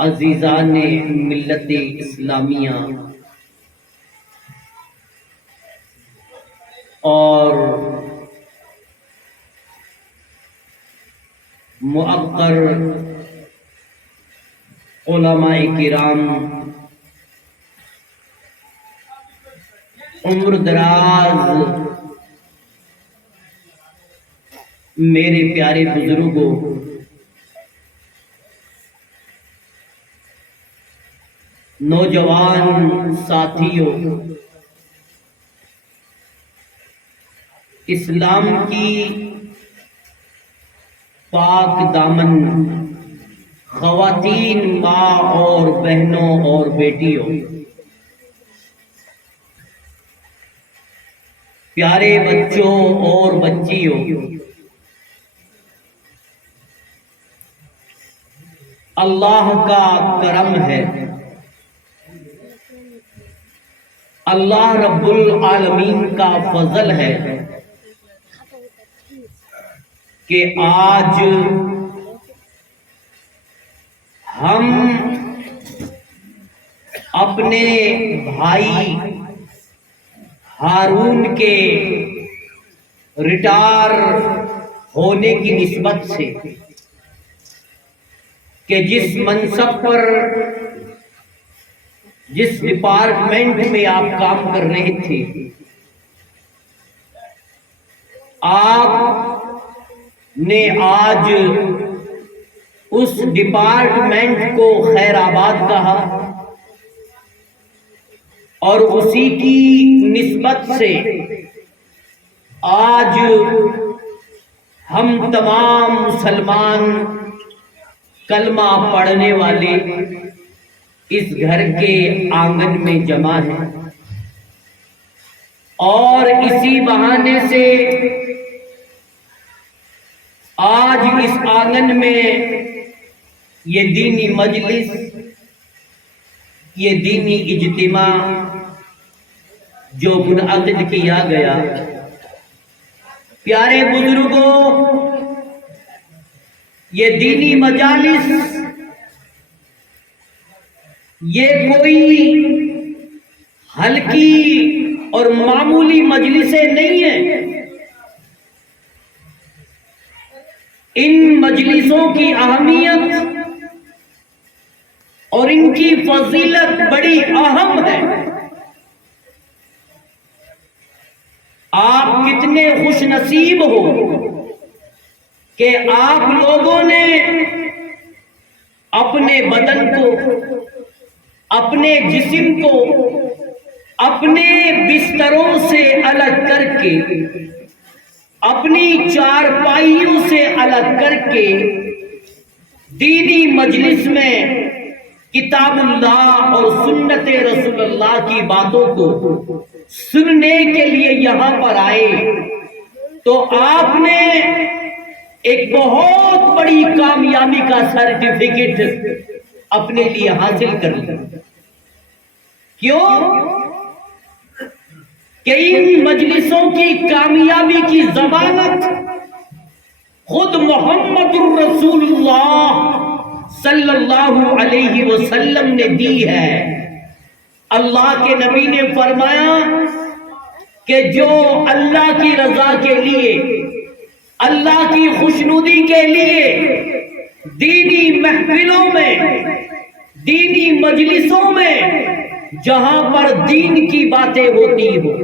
عزیزان ملت اسلامیہ اور مؤقر علماء کرام، عمر دراز میرے پیارے بزرگوں، نوجوان ساتھیوں، اسلام کی پاک دامن خواتین، ماں اور بہنوں اور بیٹیوں، پیارے بچوں اور بچیوں، اللہ کا کرم ہے، اللہ رب العالمین کا فضل ہے کہ آج ہم اپنے بھائی ہارون کے ریٹائر ہونے کی نسبت سے کہ جس منصب پر، جس ڈپارٹمنٹ میں آپ کام کر رہے تھے، آپ نے آج اس ڈپارٹمنٹ کو خیر آباد کہا، اور اسی کی نسبت سے آج ہم تمام مسلمان کلمہ پڑھنے والے اس گھر کے آنگن میں جمع ہیں، اور اسی بہانے سے آج اس آنگن میں یہ دینی مجلس، یہ دینی اجتماع جو منعقد کیا گیا، پیارے بزرگوں، یہ دینی مجالس یہ کوئی ہلکی اور معمولی مجلسیں نہیں ہیں۔ ان مجلسوں کی اہمیت اور ان کی فضیلت بڑی اہم ہے۔ آپ کتنے خوش نصیب ہو کہ آپ لوگوں نے اپنے بدن کو، اپنے جسم کو اپنے بستروں سے الگ کر کے، اپنی چارپائیوں سے الگ کر کے دینی مجلس میں کتاب اللہ اور سنت رسول اللہ کی باتوں کو سننے کے لیے یہاں پر آئے، تو آپ نے ایک بہت بڑی کامیابی کا سرٹیفکیٹ اپنے لیے حاصل کر لیا۔ کیوں کہ ان مجلسوں کی کامیابی کی ضمانت خود محمد الرسول اللہ صلی اللہ علیہ وسلم نے دی ہے۔ اللہ کے نبی نے فرمایا کہ جو اللہ کی رضا کے لیے، اللہ کی خوشنودی کے لیے دینی محفلوں میں، دینی مجلسوں میں، جہاں پر دین کی باتیں ہوتی ہو،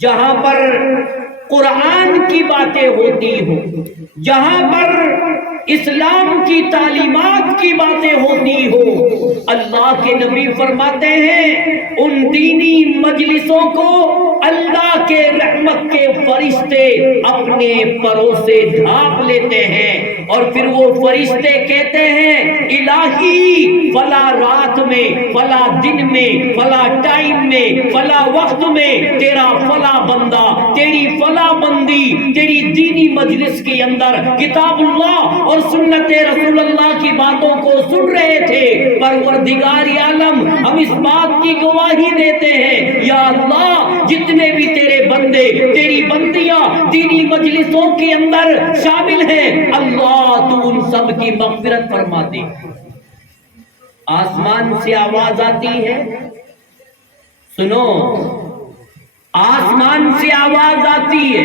جہاں پر قرآن کی باتیں ہوتی ہو، جہاں پر اسلام کی تعلیمات کی باتیں ہوتی ہو، اللہ کے نبی فرماتے ہیں ان دینی مجلسوں کو اللہ کے رحمت کے فرشتے اپنے پروں سے ڈھانپ لیتے ہیں، اور پھر وہ فرشتے کہتے ہیں الہی فلا رات میں، فلا دن میں، فلا ٹائم میں، فلا وقت میں تیرا فلا بندہ، تیری فلا بندی تیری دینی مجلس کے اندر کتاب اللہ اور سنت رسول اللہ کی باتوں کو سن رہے تھے۔ پروردگار عالم ہم اس بات کی گواہی دیتے ہیں، یا اللہ جتنے بھی تیرے بندے، تیری بندیاں دینی مجلسوں کے اندر شامل ہیں، اللہ تو ان سب کی مغفرت فرما دے، آسمان سے آواز آتی ہے، سنو، آسمان سے آواز آتی ہے،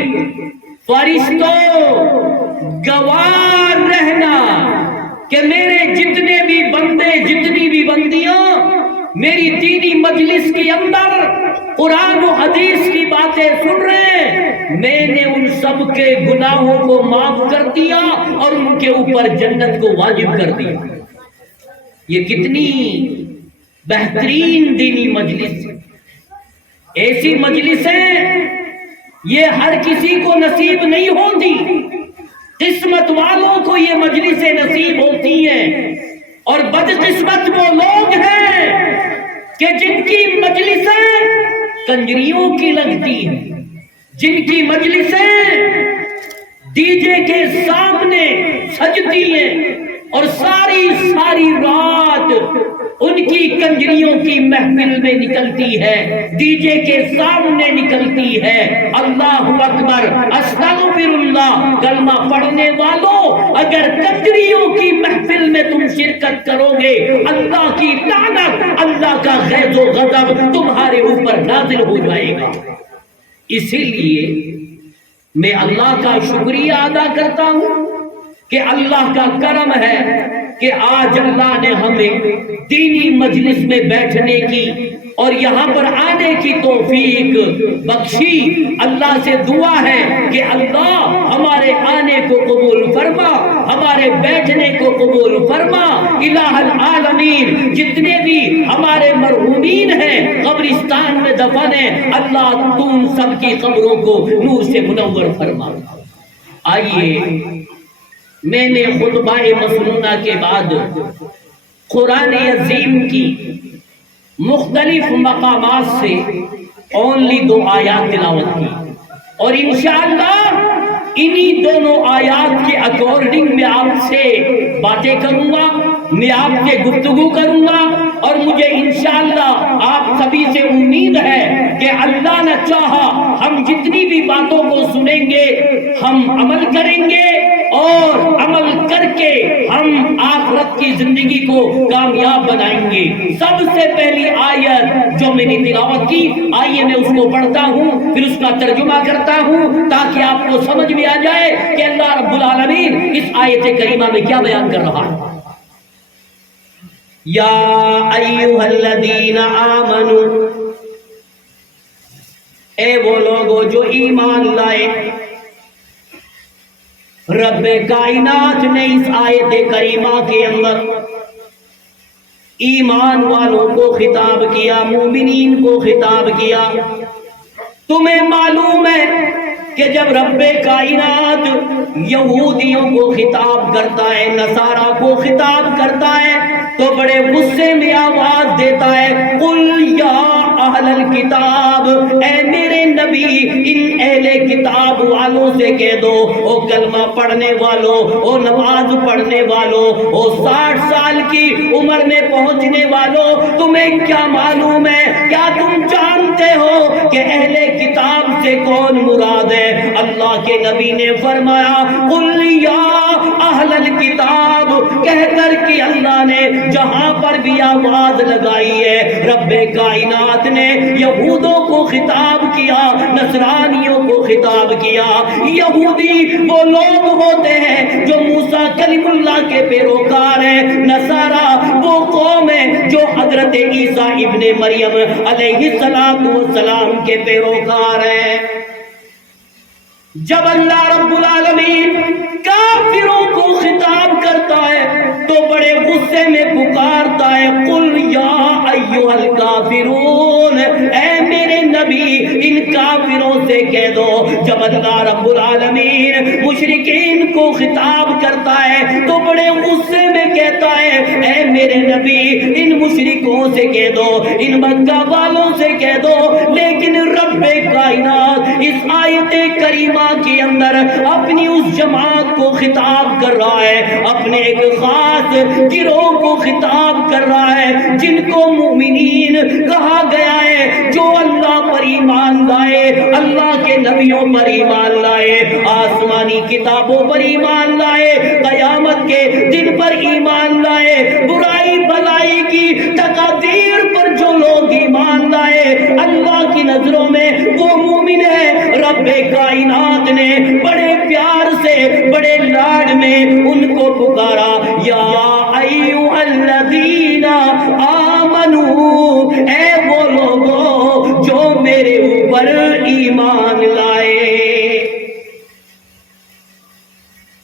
فرشتوں گوار رہنا کہ میرے جتنے بھی بندے، جتنی بھی بندیاں میری دینی مجلس کے اندر قرآن و حدیث کی باتیں سن رہے ہیں، میں نے ان سب کے گناہوں کو معاف کر دیا اور ان کے اوپر جنت کو واجب کر دیا۔ یہ کتنی بہترین دینی مجلس ہے۔ ایسی مجلسیں یہ ہر کسی کو نصیب نہیں ہوتی، قسمت والوں کو یہ مجلسیں نصیب ہوتی ہیں، اور بدقسمت وہ لوگ ہیں کہ جن کی مجلسیں کنجریوں کی لگتی ہیں، جن کی مجلسیں ڈی جے کے سامنے سجتی ہیں اور ساری رات ان کی کنجریوں کی محفل میں نکلتی ہے، ڈی جے کے سامنے نکلتی ہے۔ اللہ اکبر، استغفر اللہ، کلمہ پڑھنے والوں، اگر کنجریوں کی محفل میں تم شرکت کرو گے، اللہ کی لعنت، اللہ کا غیظ و غضب تمہارے اوپر نازل ہو جائے گا۔ اسی لیے میں اللہ کا شکریہ ادا کرتا ہوں کہ اللہ کا کرم ہے کہ آج اللہ نے ہمیں دینی مجلس میں بیٹھنے کی اور یہاں پر آنے کی توفیق بخشی۔ اللہ سے دعا ہے کہ اللہ ہمارے آنے کو قبول فرما، ہمارے بیٹھنے کو قبول فرما۔ الہ العالمین، جتنے بھی ہمارے مرحومین ہیں قبرستان میں دفن ہیں، اللہ تو ان سب کی قبروں کو نور سے منور فرما۔ آئیے، میں نے خطبہ مسنونہ کے بعد قرآن عظیم کی مختلف مقامات سے اونلی 2 آیات تلاوت کی، اور انشاءاللہ انہی دونوں آیات کے اکارڈنگ میں آپ سے باتیں کروں گا، میں آپ سے گفتگو کروں گا، اور مجھے انشاءاللہ آپ سبھی سے امید ہے کہ اللہ نے چاہا ہم جتنی بھی باتوں کو سنیں گے ہم عمل کریں گے، اور عمل کر کے ہم آخرت کی زندگی کو کامیاب بنائیں گے۔ سب سے پہلی آیت جو میں نے تلاوت کی، آئیے میں اس کو پڑھتا ہوں، پھر اس کا ترجمہ کرتا ہوں تاکہ آپ کو سمجھ میں آ جائے کہ اللہ رب العالمین اس آیت کریمہ میں کیا بیان کر رہا ہے۔ یا ایھا الذین آمنوا، اے وہ لوگو جو ایمان لائے۔ رب کائنات نے اس آیت کریمہ کے اندر ایمان والوں کو خطاب کیا، مومنین کو خطاب کیا۔ تمہیں معلوم ہے کہ جب رب کائنات یہودیوں کو خطاب کرتا ہے، نصارہ کو خطاب کرتا ہے، تو بڑے غصے میں آواز دیتا ہے، قل یا اہل الکتاب، اے میرے نبی ان اہل کتاب والوں سے کہہ دو، او کلمہ پڑھنے والوں، او نماز پڑھنے والوں، او 60 سال کی عمر میں پہنچنے والوں، تمہیں کیا معلوم ہے، کیا تم جانتے ہو کہ اہل کتاب سے کون مراد ہے؟ اللہ کے نبی نے فرمایا قل یا اہل الکتاب، کہہ کر کہ اللہ نے جہاں پر بھی آواز لگائی ہے، رب کائنات نے یہودوں کو خطاب کیا، نصرانیوں کو خطاب کیا۔ یہودی وہ لوگ ہوتے ہیں جو موسیٰ کلیم اللہ کے پیروکار ہیں، نصارہ وہ قوم ہے جو حضرت عیسیٰ ابن مریم علیہ السلام کے پیروکار ہیں۔ جب اللہ رب العالمین کافروں کو خطاب کرتا ہے تو بڑے غصے میں پکارتا ہے، قل یا ایھا الکافرون، اے میرے نبی ان کافروں سے کہہ دو۔ جب اللہ رب العالمین مشرکین کو خطاب کرتا ہے تو بڑے غصے میں کہتا ہے، اے میرے نبی ان مشرکوں سے کہہ دو، ان مکہ والوں سے کہہ دو۔ لیکن رب کائنات اس آیت کریمہ کے اندر اپنی اس جماعت کو خطاب کر رہا ہے، اپنے ایک خاص گروہ کو خطاب کر رہا ہے جن کو مومنین کہا گیا ہے، جو اللہ پر ایمان لائے، اللہ کے نبیوں پر ایمان لائے، آسمانی کتابوں پر ایمان لائے، قیامت کے دن پر ایمان لائے، برائی بھلائی کی تقادیر پر جو لوگ ایمان لائے اللہ کی نظروں میں وہ مومن ہے۔ رب کائنات نے بڑے پیار سے بڑے لاڈ میں ان کو پکارا، یا ایھا الذین آمنو، اے وہ لوگوں جو میرے اوپر ایمان لائے،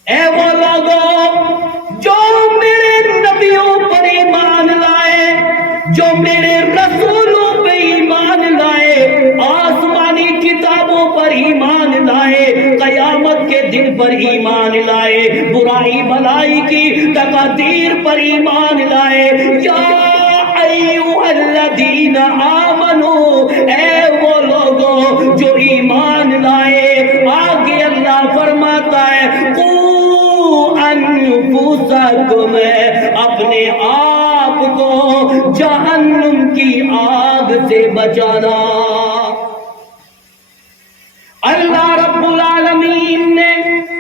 اے وہ لوگوں جو میرے نبیوں پر ایمان لائے، جو میرے رسولوں پہ ایمان لائے، آسمانی کتابوں پر ایمان لائے، قیامت کے دن پر ایمان لائے، برائی بھلائی کی تقادیر پر ایمان لائے، یا ایھا الذین آمنو، اے وہ لوگوں جو ایمان لائے۔ آگے اللہ فرماتا ہے قوا انفسکم، اپنے آپ کو جہنم کی آگ سے بچانا۔ اللہ رب العالمین نے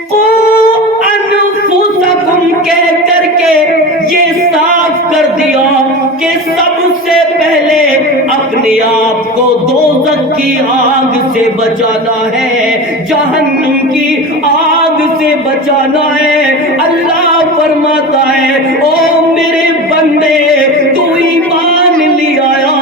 قوا انفسکم کہہ کر کے یہ صاف کر دیا کہ سب سے پہلے اپنے آپ کو دوزخ کی آگ سے بچانا ہے، جہنم کی آگ سے بچانا ہے۔ اللہ فرماتا ہے او میرے بندے، تو ایمان لے آیا،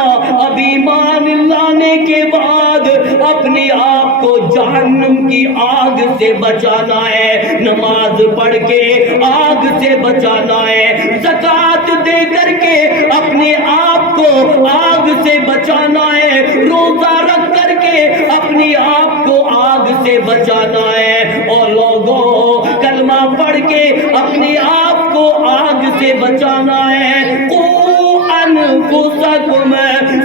اب ایمان لانے کے بعد اپنے آپ کو جہنم کی آگ سے بچانا ہے، نماز پڑھ کے آگ سے بچانا ہے، زکوٰۃ دے کر کے اپنے آپ کو آگ سے بچانا ہے، روزہ رکھ کر کے اپنے آپ کو آگ سے بچانا ہے، اور لوگوں کلمہ پڑھ کے اپنے آپ کو آگ سے بچانا ہے۔ قوا انفسکم،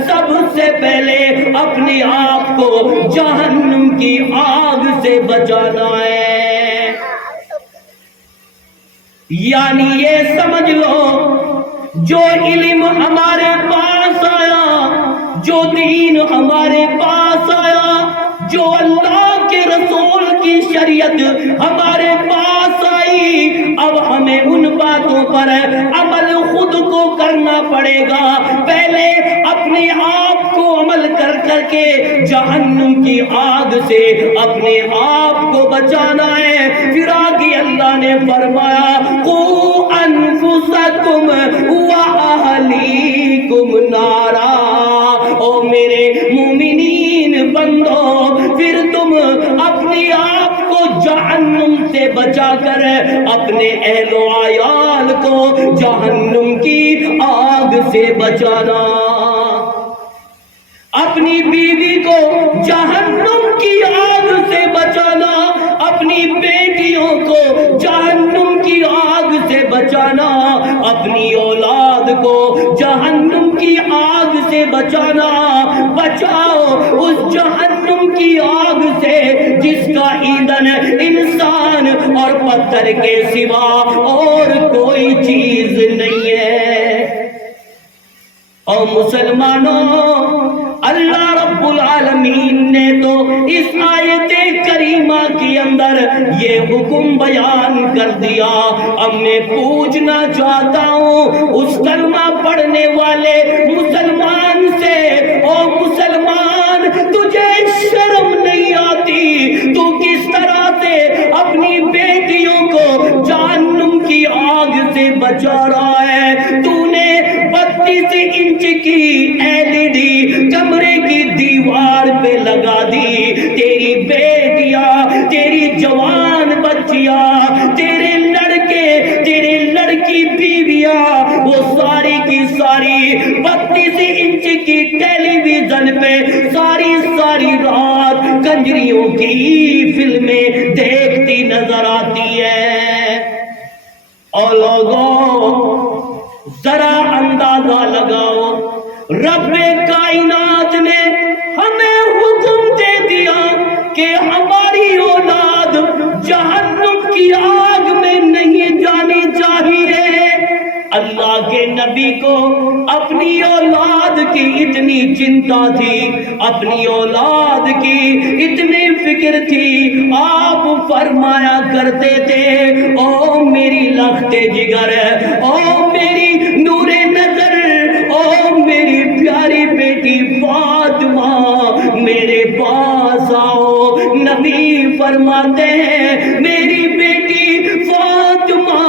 سب سے پہلے اپنے آپ کو جہنم کی آگ سے بچانا ہے۔ یعنی یہ سمجھ لو جو علم ہمارے پاس آیا، جو دین ہمارے پاس آیا، جو اللہ کے رسول کی شریعت ہمارے پاس آئی، اب ہمیں ان باتوں پر عمل خود کو کرنا پڑے گا۔ پہلے اپنے آپ کو عمل کر کر کے جہنم کی آگ سے اپنے آپ کو بچانا ہے۔ پھر آگے اللہ نے فرمایا قوا انفسکم واہلیکم نارا، او میرے مومنین بندو، پھر تم اپنے آپ کو جہنم سے بچا کر اپنے اہل و عیال کو جہنم کی آگ سے بچانا، اپنی بیوی کو جہنم کی آگ سے بچانا، اپنی بیٹیوں کو جہنم کی آگ سے بچانا، اپنی اولاد کو جہنم کی آگ سے بچانا۔ بچاؤ اس جہنم کی آگ سے جس کا ایندھن انسان اور پتھر کے سوا اور کوئی چیز نہیں ہے۔ اور مسلمانوں، اللہ رب العالمین نے تو اس آیت کریمہ کے اندر یہ حکم بیان کر دیا۔ اب میں پوچھنا چاہتا ہوں اس کلمہ پڑھنے والے مسلمان سے، او مسلمان، تجھے شرم نہیں آتی؟ تو کس طرح سے اپنی بیٹیوں کو جہنم کی آگ سے بچا رہا ہے؟ تو نے 32 انچ کی LED کمرے کی دیوار پہ لگا دی، تیری بیٹیاں، تیری جوان بچیاں، تیرے لڑکے، تیرے لڑکی بیویاں، وہ ساری کی ساری 32 انچ کی ٹیلی ویژن پہ ساری رات کنجریوں کی فلمیں دیکھتی نظر آتی ہے۔ اور لوگوں ذرا اندازہ لگاؤ، رب کائنات نے ہمیں حکم دے دیا کہ ہماری اولاد جہنم کی آگ میں نہیں جانی چاہیے۔ اللہ کے نبی کو اپنی اولاد کی اتنی چنتا تھی، اپنی اولاد کی اتنی فکر تھی، آپ فرمایا کرتے تھے او میری لخت جگر، او میری نور نظر فرماتے ہیں میری بیٹی فاطمہ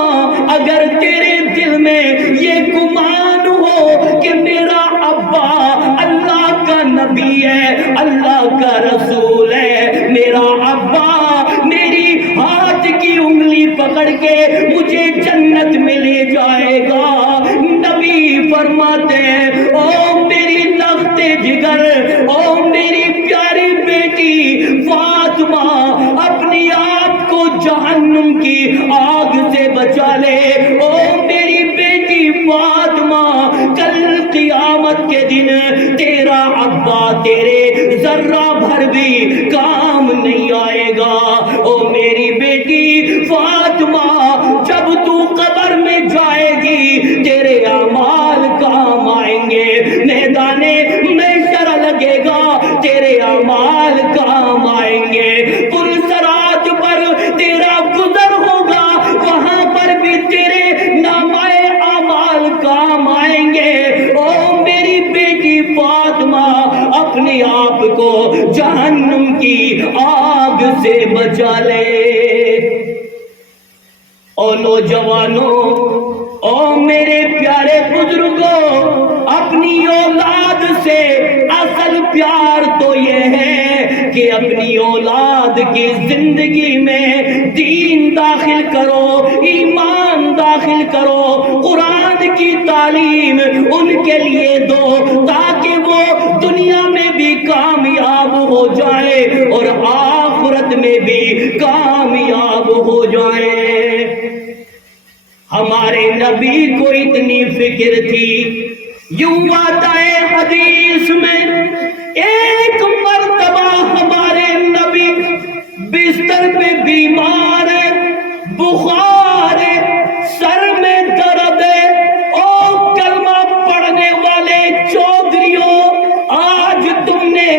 اگر تیرے دل میں یہ گمان ہو کہ میرا ابا اللہ کا نبی ہے، اللہ کا رسول ہے، میرا ابا میری ہاتھ کی انگلی پکڑ کے مجھے جنت میں لے جائے گا، نبی فرماتے ہیں او میری لخت جگر، او میری پیاری بیٹی فاطمہ اپنی آپ کو جہنم کی آگ سے بچا لے، او میری بیٹی فاطمہ کل قیامت کے دن تیرا ابا تیرے ذرہ بھر بھی کام نہیں آئے گا۔ او میری بیٹی فاطمہ جب تو قبر میں جائے گی تیرے اعمال کام آئیں گے، میدان محشر لگے گا تیرے اعمال کام آئیں گے، پل صراط پر تیرا گزر ہوگا وہاں پر بھی تیرے نامہ اعمال کام آئیں گے۔ او میری بیٹی فاطمہ اپنے آپ کو جہنم کی آگ سے بچا لے۔ او نوجوانوں، او میرے پیارے بزرگوں، اپنی اولاد سے اصل پیار تو یہ ہے کہ اپنی اولاد کی زندگی میں دین داخل کرو، ایمان داخل کرو، قرآن کی تعلیم ان کے لیے دو تاکہ وہ دنیا میں بھی کامیاب ہو جائے اور آخرت میں بھی کامیاب ہو جائے۔ ہمارے نبی کو اتنی فکر تھی، یوں آتا ہے حدیث میں ایک مرتبہ ہمارے نبی بستر پہ بیمار ہے، بخار ہے، سر میں درد ہے، او کلمہ پڑھنے والے چودھریوں آج تم نے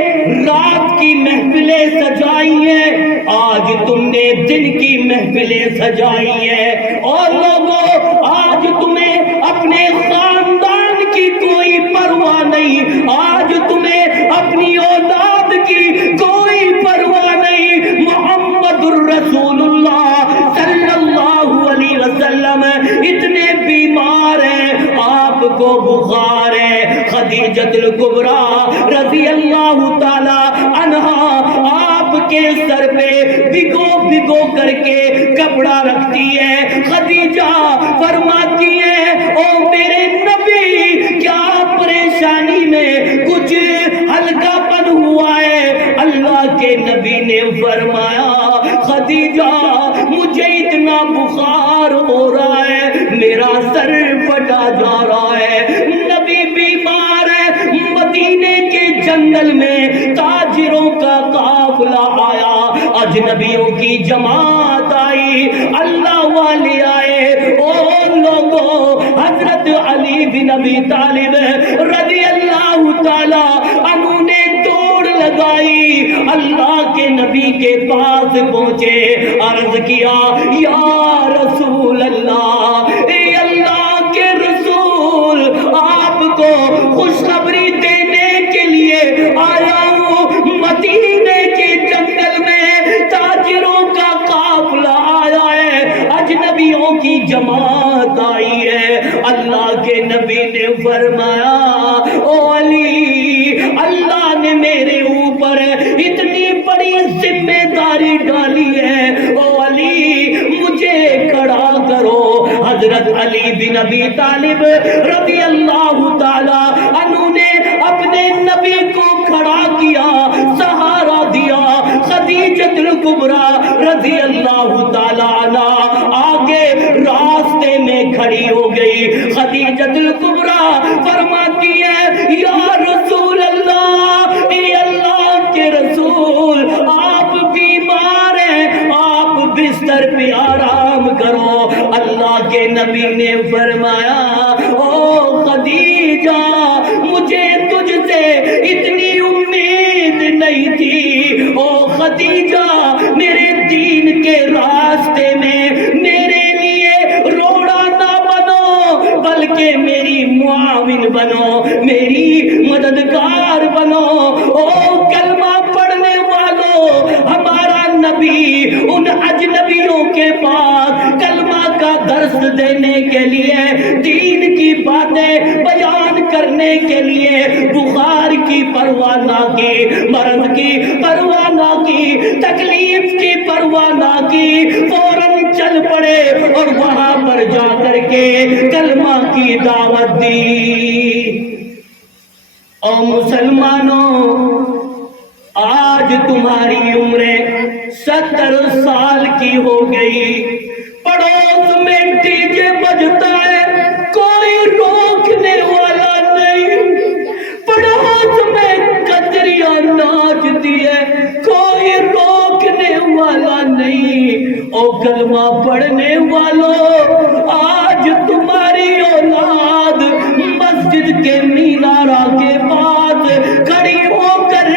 رات کی محفلیں سجائی ہیں، آج تم نے دن کی محفلیں سجائی ہیں، اور لوگوں آج تمہیں اپنے خاندان کی کوئی پرواہ نہیں، آج تمہیں اپنی اولاد کی کوئی پرواہ نہیں۔ محمد الرسول اللہ صلی اللہ علیہ وسلم اتنے بیمار ہیں، آپ کو بخار ہے، خدیجۃ الکبریٰ رضی اللہ تعالی عنہا آپ کے سر پہ بھگو بھگو کر کے کپڑا رکھتی ہے، خدیجہ فرماتی ہے او میرے نبی کیا پریشانی میں کچھ ہلکا پن ہوا ہے؟ اللہ کے نبی نے فرمایا خدیجہ مجھے اتنا بخار ہو رہا ہے، میرا سر پھٹا جا رہا ہے، نبی بیمار ہے، مدینے کے جنگل میں تاجروں کا قافلہ آیا، اجنبیوں کی جماعت آئی، اللہ والے آئے، او لوگوں حضرت علی بن ابی طالب رضی اللہ تعالی عنہ نے دوڑ لگائی، اللہ کے نبی کے پاس پہنچے، عرض کیا یا رسول اللہ، اے اللہ کے رسول آپ کو خوشخبری دینے کے لیے آیا ہوں، مدینے کے جنگل میں تاجروں کا قافلہ آیا ہے، اجنبیوں کی جماعت آئی ہے۔ اللہ کے نبی نے فرمایا او علی، اللہ نے میرے اوپر اتنی بڑی ذمہ داری ڈالی ہے، او علی مجھے کھڑا کرو۔ حضرت علی بن ابی طالب رضی اللہ تعالی عنہ نے اپنے نبی کو کھڑا کیا، سہارا دیا، خدیجۃ الکبریٰ رضی اللہ تعالی عنہ آگے راستے میں کھڑی ہو گئی، خدیجۃ الکبریٰ فرماتی ہے یا رسول اللہ، اے اللہ کے رسول آپ بیمار ہیں، آپ بستر پہ آرام کرو۔ اللہ کے نبی نے فرمایا او خدیجہ مجھے تجھ سے اتنی امید نہیں تھی، او خدیجہ میرے دین کے راستے میں میرے لیے روڑا نہ بنو بلکہ میری معاون بنو، میری مددگار بنو۔ او کلمہ پڑھنے والوں، ہمارا نبی دین کی باتیں بیان کرنے کے لیے بخار کی پرواہ نہ کی، مرض کی پرواہ نہ کی، تکلیف کی پرواہ نہ کی، فوراً چل پڑے اور وہاں پر جا کر کے کلمہ کی دعوت دی۔ او مسلمانوں، آج تمہاری عمریں 70 سال کی ہو گئی، پڑوس میں ڈی جے بجتا ہے، کوئی روکنے والا نہیں، پڑوس میں کجریاں ناچتی ہے، کوئی روکنے والا نہیں۔ او کلمہ پڑھنے والوں، آج تمہاری اولاد مسجد کے مینارہ کے پاس کھڑی ہو کر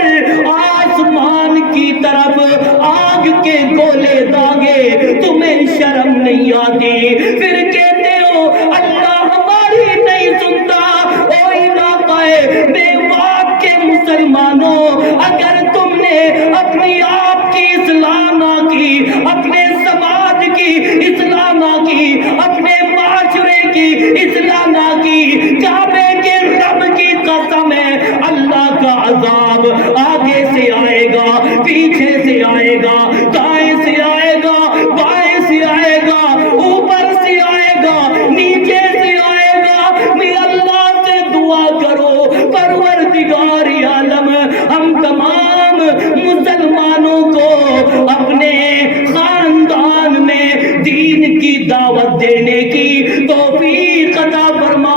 آسمان کی طرف آگ کے گولے داغے، تمہیں شرم نہیں آتی؟ پھر کہتے ہو اللہ ہماری نہیں سنتا۔ او علاقہ میوات کے مسلمانوں، اگر تم نے اپنی آپ کی اصلاح نہ کی، اپنے سماج کی اصلاح نہ کی، اپنے معاشرے کی اصلاح نہ کی، کعبے کے رب کی قسم ہے اللہ کا عذاب آگے سے آئے گا، پیچھے سے آئے گا، دائیں سے آئے گا، بائیں سے آئے گا، اوپر سے آئے گا، نیچے سے آئے گا۔ میں اللہ سے دعا کرو پروردگار عالم ہم تمام مسلمانوں کو اپنے خاندان میں دین کی دعوت دینے کی توفیق عطا فرما۔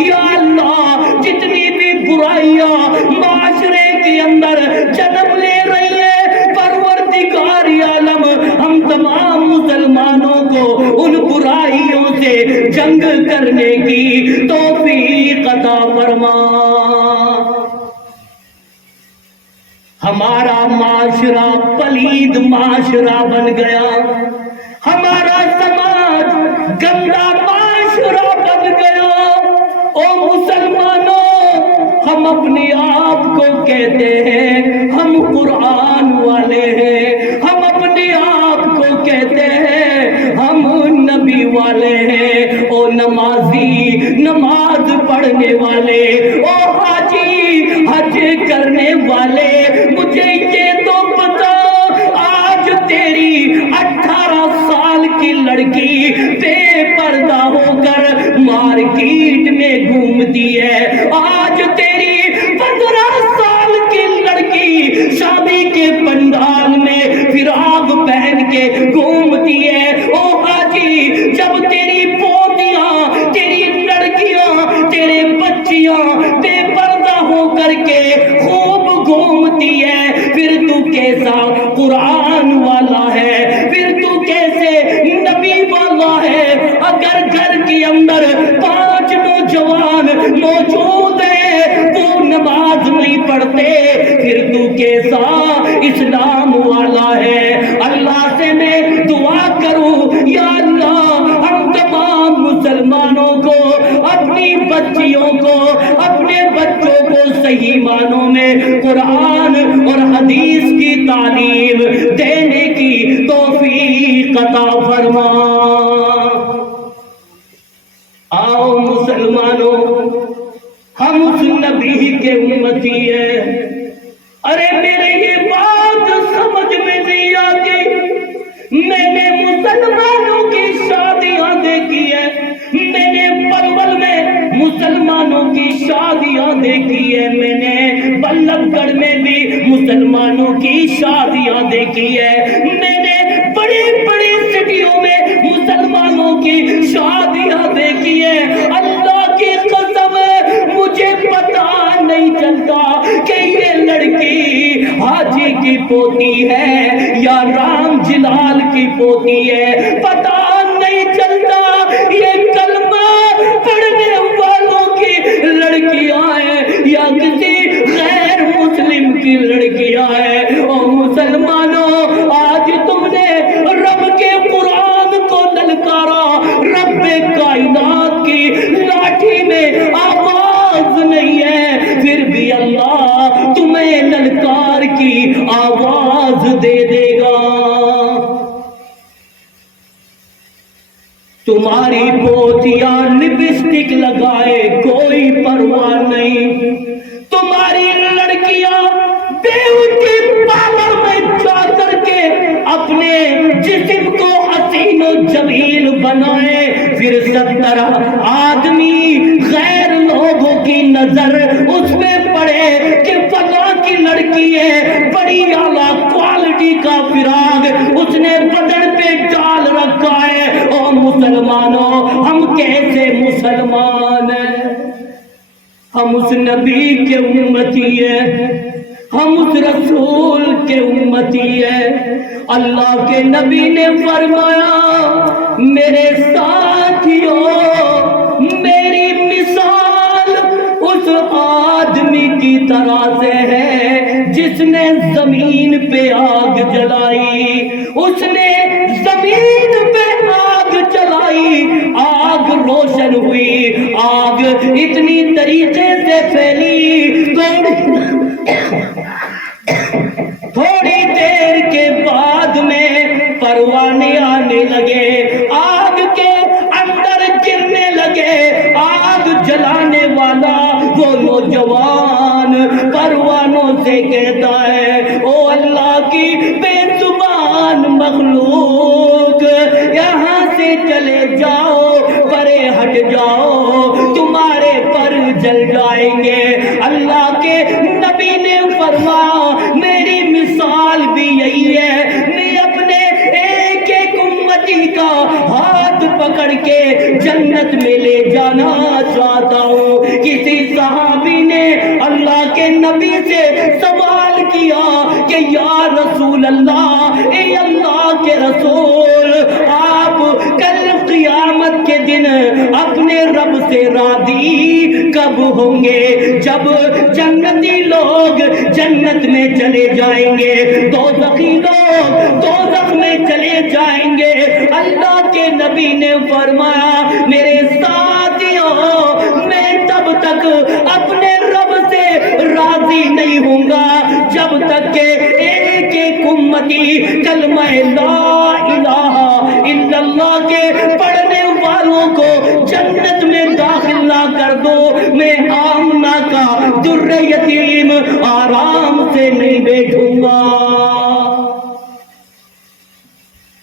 یا اللہ، جتنی بھی برائیاں معاشرے کے اندر جنم لے رہی ہے، پروردگار عالم ہم تمام مسلمانوں کو ان برائیوں سے جنگ کرنے کی توفیق عطا فرما۔ ہمارا معاشرہ پلید معاشرہ بن گیا، ہمارا سماج گندا معاشرہ بن گیا۔ او مسلمانوں، ہم اپنے آپ کو کہتے ہیں ہم قرآن والے ہیں، ہم اپنے آپ کو کہتے ہیں ہم نبی والے ہیں۔ او نمازی، نماز پڑھنے والے، او حاجی، حج کرنے والے، مجھے یہ تو بتا، آج تیری 18 سال کی لڑکی بے پردہ ہو کر مارکیٹ میں گھومتی ہے، آج تیری 15 سال کی لڑکی شادی کے پنڈال میں فراق پہن کے گھومتی ہے۔ او حاجی، جب تیری پوتیاں، تیری لڑکیاں، تیرے بچیاں بے پردہ ہو کر کے خوب گھومتی ہے، پھر تو کیسا قرآن والا ہے، پھر تو کیسے نبی والا ہے؟ اگر گھر کے اندر 5 نوجوان موجود ہیں، وہ نماز نہیں پڑھتے، پھر تو کیسا اسلام والا ہے؟ اللہ سے میں دعا کروں، یا اللہ ہم تمام مسلمانوں کو، اپنی بچیوں کو، اپنے بچوں کو صحیح معنوں میں قرآن اور حدیث کی تعلیم دینے کی توفیق عطا فرما۔ آؤ مسلمانوں، ہم اس نبی کے امتی ہیں۔ ارے میرے یہ بات سمجھ میں نہیں آتی، میں نے مسلمانوں کی شادیاں دیکھی ہے، میں نے پلول میں مسلمانوں کی شادیاں دیکھی ہے، میں نے بلب گڑھ میں بھی مسلمانوں کی شادیاں دیکھی ہے، میں نے بڑی بڑی سٹیوں میں مسلمانوں کی شادیاں دیکھی ہے۔ اللہ کی قسم مجھے پتا نہیں چلتا کہ یہ لڑکی حاجی کی پوتی ہے یا رام جلال کی پوتی ہے، پتا نہیں چلتا یہ کلمہ پڑھنے والوں کی لڑکیاں ہیں یا کسی غیر مسلم کی لڑکیاں ہیں۔ اور مسلمانوں، آج تم نے رب کے قرآن کو للکارا، رب کائنات کی لاٹھی میں آواز نہیں ہے، پھر بھی اللہ تمہیں للکار کی آواز دے دے گا۔ تمہاری پوتیاں لپسٹک 70 آدمی غیر لوگوں کی نظر اس میں پڑے کہ فلاں کی لڑکی ہے، بڑی اعلیٰ کوالٹی کا فراق اس نے بدن پہ ڈال رکھا ہے۔ او مسلمانوں، ہم کیسے مسلمان ہیں؟ ہم اس نبی کے امتی ہیں، ہم اس رسول کے امتی ہیں۔ اللہ کے نبی نے فرمایا میرے ساتھیوں، میری مثال اس آدمی کی طرح سے ہے جس نے زمین پہ آگ جلائی، اس نے زمین پہ آگ جلائی، آگ روشن ہوئی، آگ اتنی طریقے سے پھیلی، تھوڑی دیر کے بعد میں پروانے آنے لگے، آگ کے اندر گرنے لگے، آگ جلانے والا وہ نوجوان پروانوں سے کہتا ہے او اللہ کی بے زبان مخلوق، یہاں سے چلے جاؤ، پرے ہٹ جاؤ، تمہارے پر جل جائیں گے۔ اللہ کے نبی نے فرمایا میری مثال بھی یہی ہے، میں اپنے ایک ایک امتی کا ہاتھ پکڑ کے جنت میں لے جانا چاہتا ہوں۔ کسی صحابی نے اللہ کے نبی سے سوال کیا کہ یا رسول اللہ، اے اللہ کے رسول، آپ کل قیامت کے دن اپنے رب سے راضی کب ہوں گے؟ جب جنتی لوگ جنت میں چلے جائیں گے، دوزخی لوگ دوزخ میں چلے جائیں گے۔ اللہ کے نبی نے فرمایا میرے ساتھیوں، میں تب تک اپنے رب سے راضی نہیں ہوں گا جب تک کہ ایک ایک امتی کلمہ لا الہ الا اللہ کے پڑھنے والوں کو جنت میں داخل نہ کر دو۔ میں آمنہ کا در یتیم آرام سے نہیں بیٹھوں گا۔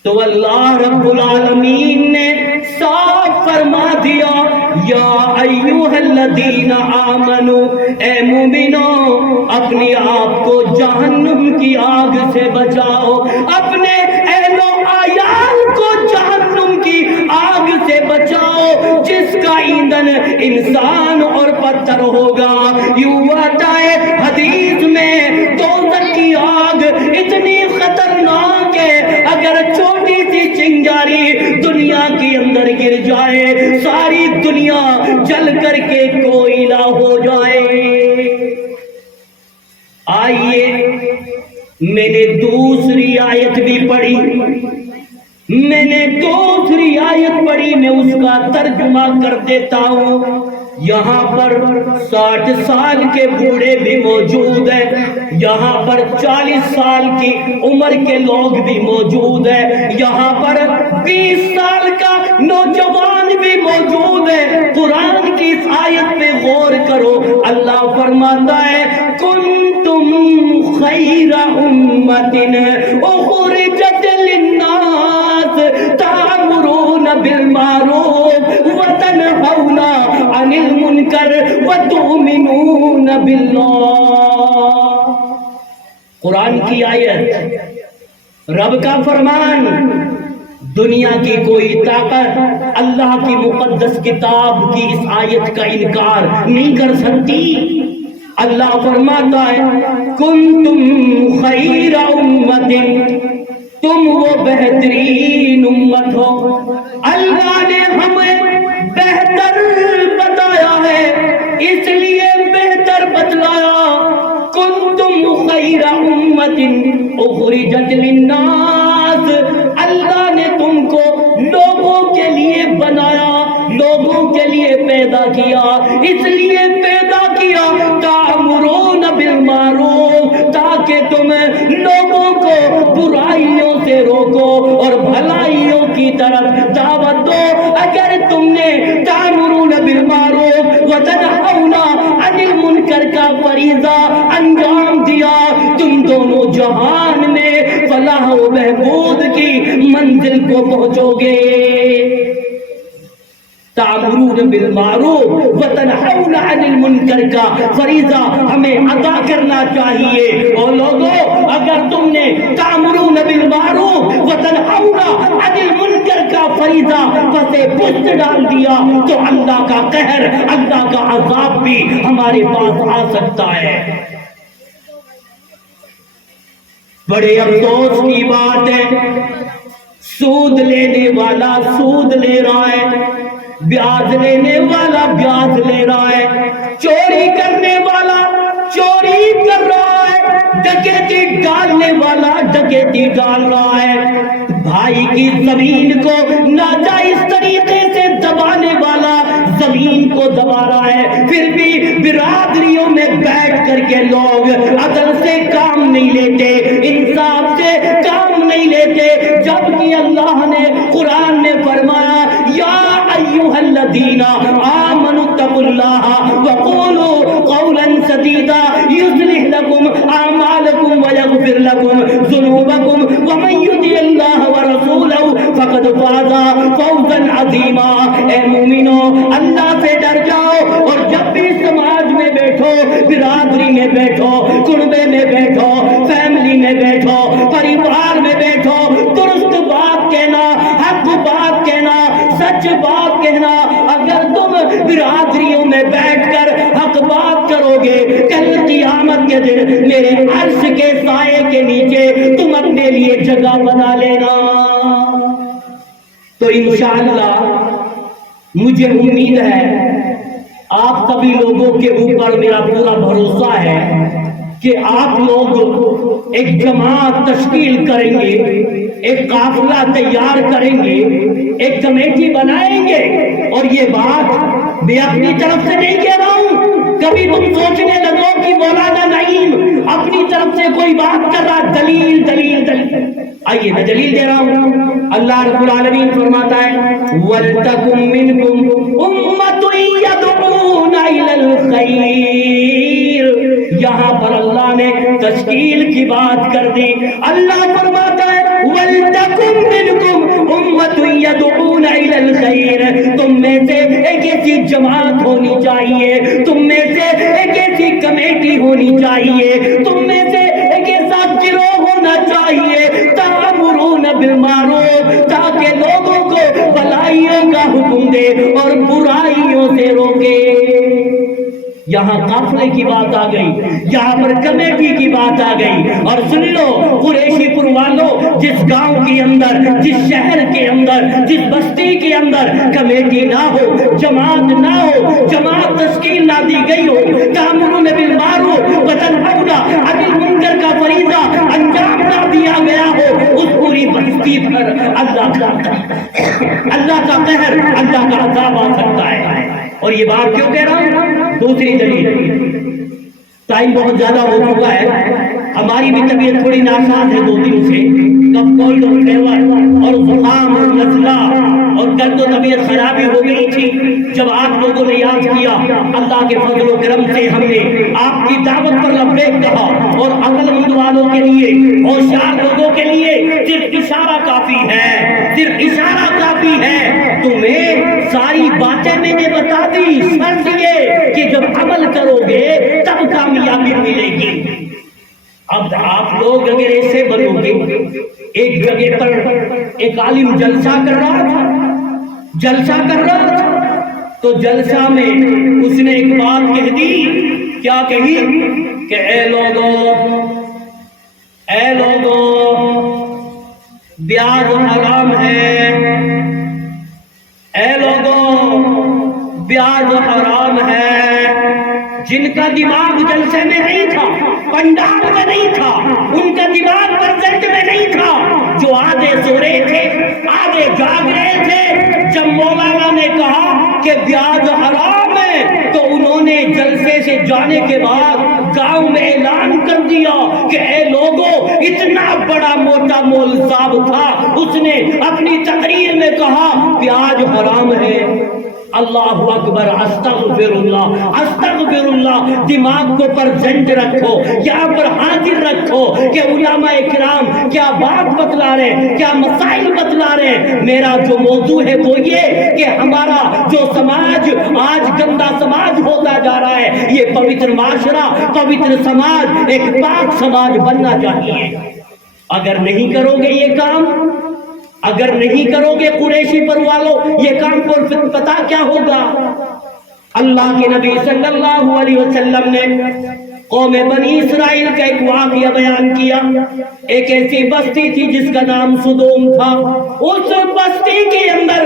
تو اللہ رب العالمین نے صاف فرما دیا یا ایھا الذین آمنو، اے مومنو اپنے آپ کو جہنم کی آگ سے بچاؤ، اپنے اہل و عیال کو جہنم کی آگ سے بچاؤ جس کا ایندھن انسان اور پتھر ہوگا۔ یوں آتا ہے حدیث میں دوزخ کی آگ اتنی خطرناک ہے، اگر چھوٹی سی چنگاری دنیا کے اندر گر جائے ساری دنیا جل کر کے کوئلہ ہو جائے۔ آئیے میں نے دوسری آیت بھی پڑھی، میں نے دوسری آیت پڑھی، میں اس کا ترجمہ کر دیتا ہوں۔ یہاں پر 60 سال کے بوڑھے بھی موجود ہیں، یہاں پر 40 سال کی عمر کے لوگ بھی موجود ہیں، یہاں پر 20 سال کا نوجوان بھی موجود ہے۔ قرآن کی اس آیت پہ غور کرو، اللہ فرماتا ہے کنتم خیر امت اخرجت للناس تأمرون بالمعروف وتنہون عن المنکر وتؤمنون باللہ۔ قرآن کی آیت، رب کا فرمان، دنیا کی کوئی طاقت اللہ کی مقدس کتاب کی اس آیت کا انکار نہیں کر سکتی۔ اللہ فرماتا ہے کنتم خیر امت، تم وہ بہترین امت ہو۔ اللہ نے ہمیں بہتر بتایا ہے، اس لیے بہتر بتلایا۔ کنتم خیر امت اخرجت للناس، اللہ نے تم کو لوگوں کے لیے بنایا، لوگوں کے لیے پیدا کیا، اس لیے پیدا کیا تأمرون بالمعروف، تاکہ تم لوگوں کو برائیوں سے روکو اور بھلائیوں کی طرف دعوت دو۔ اگر تم نے تأمرون بالمعروف وتنہون عن المنکر کا فریضہ انجام دیا، تم دونوں جہان میں فلاح و بہبود کی منزل کو پہنچو گے۔ تأمرون بالمعروف وتنہون عن المنکر کا فریضہ ہمیں ادا کرنا چاہیے۔ اور لوگوں اگر تم نے تأمرون بالمعروف وتنہون عن المنکر کا فریضہ پسے پشت ڈال دیا تو اللہ کا قہر، اللہ کا عذاب بھی ہمارے پاس آ سکتا ہے۔ بڑے افسوس کی بات ہے، سود لینے والا سود لے رہا ہے، بیاج لینے والا بیاج لے رہا ہے، چوری کرنے والا چوری کر رہا ہے، ڈکیتی ڈالنے والا ڈکیتی ڈال رہا ہے، بھائی کی زمین کو ناجائز طریقے سے دبانے والا زمین کو دبا رہا ہے، پھر بھی برادریوں میں بیٹھ کر کے لوگ عدل سے کام نہیں لیتے، انصاف سے کام نہیں لیتے، جبکہ اللہ نے قرآن میں فرمایا یا ایھا الذین آمنوا اتقوا اللہ وقولوا قولا سدیدا یصلح لکم اعمالکم ویغفر لکم ذنوبکم ومن یطع اللہ ورسولہ فقد فاز فوزا عظیما۔ اے مومنو، اللہ سے ڈر جاؤ، اور جب بھی سماج میں بیٹھو، برادری میں بیٹھو، کنبے میں بیٹھو، فیملی میں بیٹھو، پریوار میں بیٹھو، درست بات کہنا، حق بات کہنا، سچ بات کہنا۔ اگر تم برادریوں میں بیٹھ کر حق بات کرو گے، کل قیامت کے دن میرے عرش کے سائے کے نیچے تم اپنے لیے جگہ بنا لینا۔ تو انشاءاللہ مجھے امید ہے آپ سبھی لوگوں کے اوپر میرا پورا بھروسہ ہے کہ آپ لوگ ایک جماعت تشکیل کریں گے، ایک قافلہ تیار کریں گے، ایک کمیٹی بنائیں گے۔ اور یہ بات میں اپنی طرف سے نہیں کہہ رہا ہوں، کبھی تم سوچنے لگو کہ مولانا نعیم اپنی طرف سے کوئی بات کر رہا، دلیل دلیل دلیل۔ آئیے میں دلیل دے رہا ہوں۔ اللہ رب العالمین فرماتا ہے وَلْتَكُمْ مِنْكُمْ أُمَّةٌ يَدْعُونَ إِلَى الْخَيْرِ۔ یہاں پر اللہ نے تشکیل کی بات کر دی۔ اللہ فرماتا ہے وَلْتَكُمْ مِنْكُمْ أُمَّةٌ يَدْعُونَ إِلَى الْخَيْرِ، تم میں سے ایک ایسی جماعت ہونی چاہیے، تم میں سے ایک ایسی کمیٹی ہونی چاہیے، تم میں سے ایک ایسا گروہ ہونا چاہیے تأمرون بالمعروف، تاکہ لوگوں کو بھلائیوں کا حکم دے اور برائیوں سے روکے۔ یہاں قافلے کی بات آ گئی، یہاں پر کمیٹی کی بات آ گئی۔ اور سن لو قریشی پور والوں، جس گاؤں کے اندر، جس شہر کے اندر، جس بستی کے اندر کمیٹی نہ ہو، جماعت نہ ہو، جماعت تشکیل نہ دی گئی ہو، تأمرون بالمعروف وتنہون عن المنکر کا فریضہ انجام نہ دیا گیا ہو، اس پوری بستی پر اللہ کا قہر، اللہ کا عذاب آ سکتا ہے۔ اور یہ بات کیوں کہہ رہا ہوں؟ دوسری دلیل، ٹائم بہت زیادہ ہو چکا ہے، ہماری بھی طبیعت تھوڑی ناساز ہے 2 دن سے، کب کولڈ اور فیور اور زکام اور نزلہ، اور کل تو طبیعت خرابی ہو گئی تھی جب آپ لوگوں نے یاد کیا۔ اللہ کے فضل و کرم سے ہم نے آپ کی دعوت پر لبیک کہا، اور عقل مند والوں کے لیے، ہوشیار لوگوں کے لیے صرف اشارہ کافی ہے، صرف اشارہ کافی ہے۔ تمہیں ساری باتیں میں نے بتا دی، شرط یہ کہ جب عمل کرو گے تب کامیابی ملے گی۔ اب آپ لوگ اگر ایسے بنو گے، ایک جگہ پر ایک عالم جلسہ کر رہا تھا، تو جلسہ میں اس نے ایک بات کہہ دی۔ کیا کہی؟ کہ اے لوگوں بیاج حرام ہے، اے لوگوں بیاج حرام ہے۔ جن کا دماغ جلسے میں نہیں تھا، پنڈال میں نہیں تھا، ان کا دماغ پرزنٹ میں نہیں تھا، جو آدھے سو رہے تھے، آدھے جاگ رہے تھے، جب مولانا نے کہا کہ بیاج حرام ہے تو انہوں نے جلسے سے جانے کے بعد گاؤں میں اعلان کر دیا کہ اے لوگوں، اتنا بڑا موٹا مول صاحب تھا، اس نے اپنی تقریر میں کہا بیاج حرام ہے۔ اللہ اکبر، استغفر اللہ، استغفر اللہ۔ دماغ کو پرزنٹ رکھو، یہاں پر حاضر رکھو کہ علماء کرام کیا بات بتلا رہے، کیا مسائل بتلا رہے. میرا جو موضوع ہے وہ یہ کہ ہمارا جو سماج آج گندا سماج ہوتا جا رہا ہے، یہ پوتر معاشرہ، پوتر سماج، ایک پاک سماج بننا چاہیے. اگر نہیں کرو گے یہ کام، اگر نہیں کرو گے قریشی پر والوں یہ کام، کو پتا کیا ہوگا. اللہ کے نبی صلی اللہ علیہ وسلم نے قوم بنی اسرائیل کا ایک واقعہ بیان کیا. ایک ایسی بستی تھی جس کا نام سدوم تھا. اس بستی کے اندر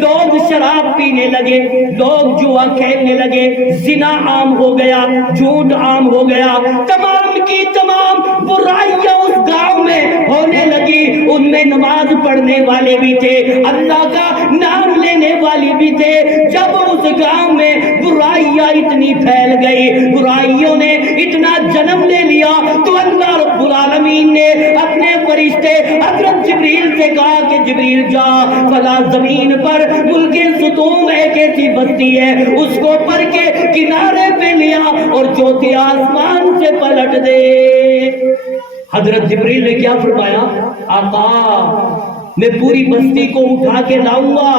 لوگ شراب پینے لگے، لوگ جوا کھیلنے لگے، زنا عام ہو گیا، جھوٹ عام ہو گیا، تمام کی تمام برائیاں اس گاؤں میں ہونے لگی. ان میں نماز پڑھنے والے بھی تھے، اللہ کا نام لینے والے بھی تھے. جب اس گاؤں میں برائیاں اتنی پھیل گئی، برائیوں نے اتنا جنم لے لیا، تو اللہ رب العالمین نے اپنے فرشتے حضرت جبریل سے کہا کہ جبریل جا فلاں زمین پر ملک سدوم ایک ایسی بستی ہے، اس کو پر کے کنارے پہ لیا اور چوتھے آسمان سے پلٹ دے. حضرت جبریل نے کیا فرمایا؟ آقا میں پوری بستی کو اٹھا کے لاؤں گا،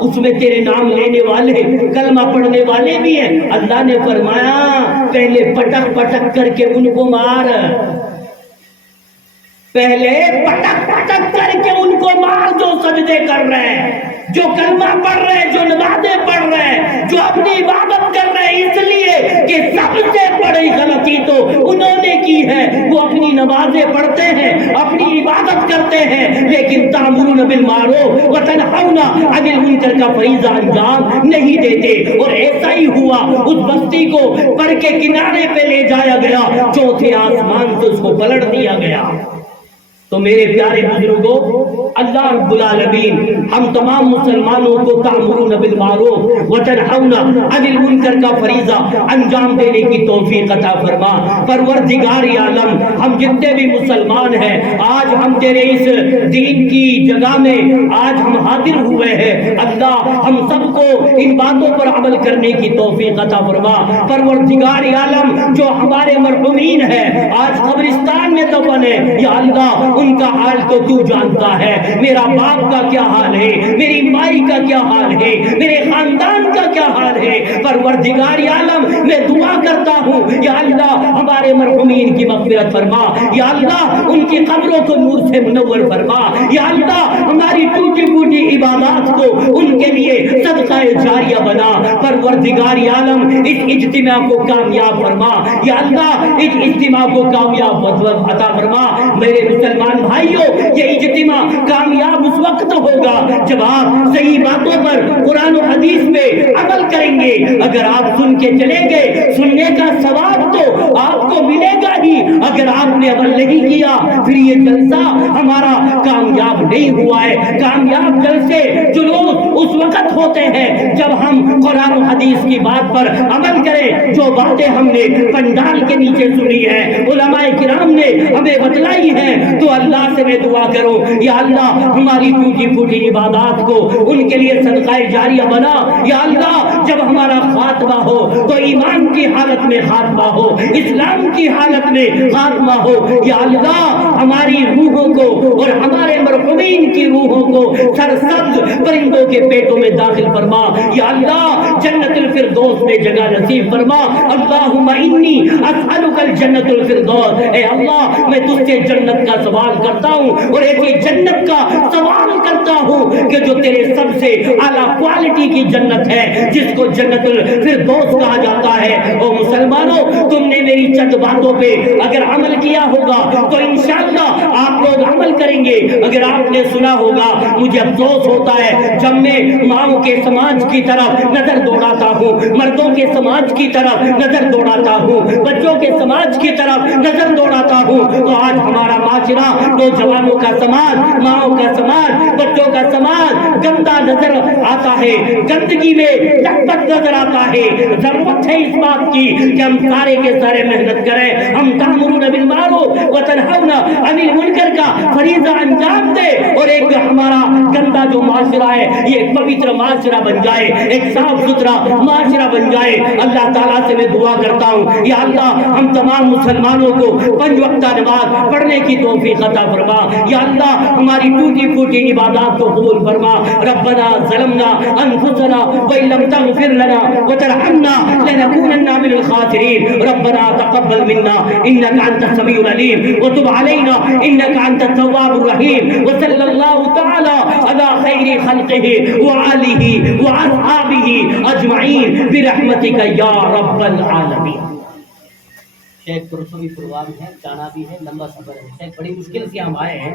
اس میں تیرے نام لینے والے، کلمہ پڑھنے والے بھی ہیں. اللہ نے فرمایا پہلے پٹک پٹک کر کے ان کو مار، پہلے پٹک پٹک کر کے ان کو مار جو سجدے کر رہے ہیں، جو کلمہ پڑھ رہے ہیں، جو نمازیں پڑھ رہے ہیں، جو اپنی عبادت کر رہے ہیں. اس لیے کہ سب سے بڑی غلطی تو انہوں نے کی ہے. وہ اپنی نمازیں پڑھتے ہیں، اپنی عبادت کرتے ہیں، لیکن تأمرون بالمعروف وتنہون عن المنکر کا فریضہ انجام نہیں دیتے. اور ایسا ہی ہوا، اس بستی کو پر کے کنارے پہ لے جایا گیا، چوتھے آسمان سے اس کو پلٹ دیا گیا. تو میرے پیارے بزرگوں، اللہ رب العالمین ہم تمام مسلمانوں کو تأمرون بالمعروف وتنہون عن المنکر کا فریضہ انجام دینے کی توفیق عطا فرما. پروردگار عالم ہم جتنے بھی مسلمان ہیں، آج ہم تیرے اس دین کی جگہ میں آج ہم حاضر ہوئے ہیں. اللہ ہم سب کو ان باتوں پر عمل کرنے کی توفیق عطا فرما. پروردگار عالم جو ہمارے مرحومین ہیں آج قبرستان میں دفن ہے، یا اللہ ان کا حال تو تو جانتا ہے. میرا باپ کا کیا حال ہے، میری مائی کا کیا حال ہے، میرے خاندان کا کیا حال ہے. پروردگار عالم میں دعا کرتا ہوں یا اللہ ہمارے مرحومین کی مغفرت فرما، یا اللہ ان کی قبروں کو نور سے منور فرما، یا اللہ ہماری ٹوٹی پھوٹی عبادات کو ان کے لیے صدقہ جاریہ بنا. پروردگار عالم اس اجتماع کو کامیاب فرما، یا اللہ اس اجتماع کو کامیاب عطا فرما. میرے مسلمان بھائیوں، یہ اجتماع کامیاب اس وقت ہوگا جب آپ صحیح باتوں پر قرآن و حدیث میں عمل کریں گے. اگر آپ سن کے چلیں گے، سننے کا ثواب تو آپ کو ملے گا ہی، اگر آپ نے عمل نہیں کیا پھر یہ جلسہ ہمارا کامیاب نہیں ہوا ہے. کامیاب جلسے جلوس اس وقت ہوتے ہیں جب ہم قرآن و حدیث کی بات پر عمل کریں. جو باتیں ہم نے پنڈال کے نیچے سنی ہے، علماء کرام نے ہمیں بتلائی ہے، تو اللہ سے میں دعا کروں یا اللہ ہماری ٹوٹی پھوٹی عبادات کو ان کے لیے صدقہ جاریہ بنا. یا اللہ جب ہمارا خاتمہ ہو تو ایمان کی حالت میں خاتمہ ہو، اسلام کی حالت میں خاتمہ ہو. یا اللہ ہماری روحوں کو اور ہمارے مرحومین کی روحوں کو سرسبز پرندوں کے پیٹوں میں داخل فرما. یا اللہ جنت الفردوس میں جگہ نصیب فرما. اللہم انی اسألک الجنت الفردوس. اے اللہ میں تجھ سے جنت کا سوال کرتا ہوں اور ایسی جنت کا سوال کرتا ہوں کہ جو تیرے سب سے اعلیٰ کوالٹی کی جنت ہے، جس کو جنت الفردوس کہا جاتا ہے. او مسلمانوں، تم نے میری چند باتوں پہ اگر عمل کیا ہوگا تو انشاءاللہ آپ لوگ عمل کریں گے. اگر آپ نے سنا ہوگا، مجھے افسوس ہوتا ہے جب میں ماؤں کے سماج کی طرف نظر دوڑاتا ہوں، مردوں کے سماج کی طرف نظر دوڑاتا ہوں، بچوں کے سماج کی طرف نظر دوڑاتا ہوں، تو آج ہمارا معاشرہ، نوجوانوں کا سماج، ماؤں کا سماج، بچوں کا سماج گندا نظر آتا ہے، گندگی میں لت پت نظر آتا ہے. ضرورت ہے اس بات کی کہ ہم سارے کے سارے محنت کریں. ہم تأمرون بالمعروف وتنہون عن عن المنکر کا فریضہ انجام دے اور ایک ہمارا گندا جو معاشرہ ہے یہ ایک پوتر معاشرہ بن جائے، ایک صاف ستھرا معاشرہ بن جائے۔ اللہ تعالیٰ سے میں دعا کرتا ہوں یا اللہ ہم تمام مسلمانوں کو 5 وقتہ نماز پڑھنے کی توفیق عطا فرما، یا اللہ ہماری ٹوٹی پھوٹی عبادات کو قبول فرما۔ ربنا ظلمنا انفسنا وان لم تغفر لنا وترحمنا لنكونن من الخاسرين، ربنا تقبل منا انك انت السميع العليم وتب علينا انك انت التواب الرحيم، وصلى الله تعالى على خير خلقه وآله واصحابه اجمعين برحمتك یا رب العالمین۔ شیخ پرسوں بھی پروگرام ہے، جانا بھی ہے، لمبا سفر ہے، شیخ بڑی مشکل سے ہم آئے ہیں۔